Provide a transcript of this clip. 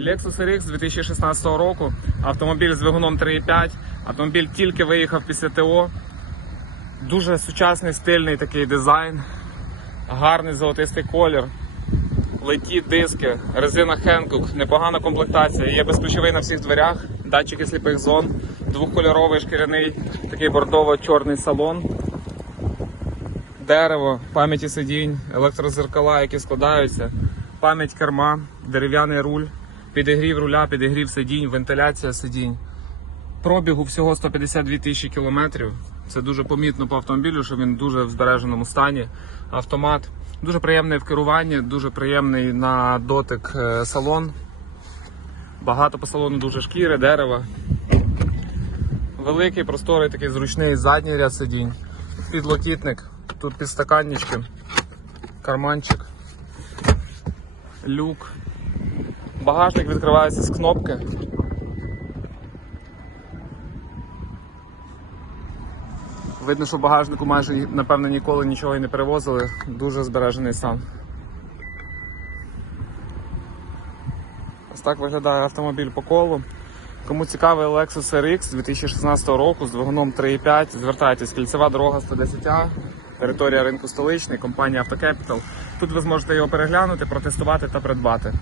Lexus RX 2016 року. Автомобіль з двигуном 3.5. Автомобіль тільки виїхав після ТО. Дуже сучасний стильний такий дизайн. Гарний золотистий колір. Леті диски, резина Hankook, непогана комплектація. Є безключовий на всіх дверях, датчики сліпих зон, двохкольоровий шкіряний, такий бордово-чорний салон. Дерево, пам'яті сидінь, електрозеркала, які складаються, пам'ять керма, дерев'яний руль, підігрів руля, підігрів сидінь, вентиляція сидінь. Пробігу всього 152 тисячі кілометрів. Це дуже помітно по автомобілю, що він дуже в збереженому стані. Автомат дуже приємний в керуванні, дуже приємний на дотик е, салон. Багато по салону дуже шкіри, дерева. Великий, просторий, такий зручний задній ряд сидінь. Підлокітник, тут підстаканнички, карманчик, люк. Багажник відкривається з кнопки. Видно, що в багажнику майже напевно ніколи нічого і не перевозили. Дуже збережений стан. Ось так виглядає автомобіль по колу. Кому цікавий Lexus RX 2016 року з двигуном 3.5, звертайтесь, кільцева дорога 110А, територія ринку столичний, компанія Автокепітал. Тут ви зможете його переглянути, протестувати та придбати.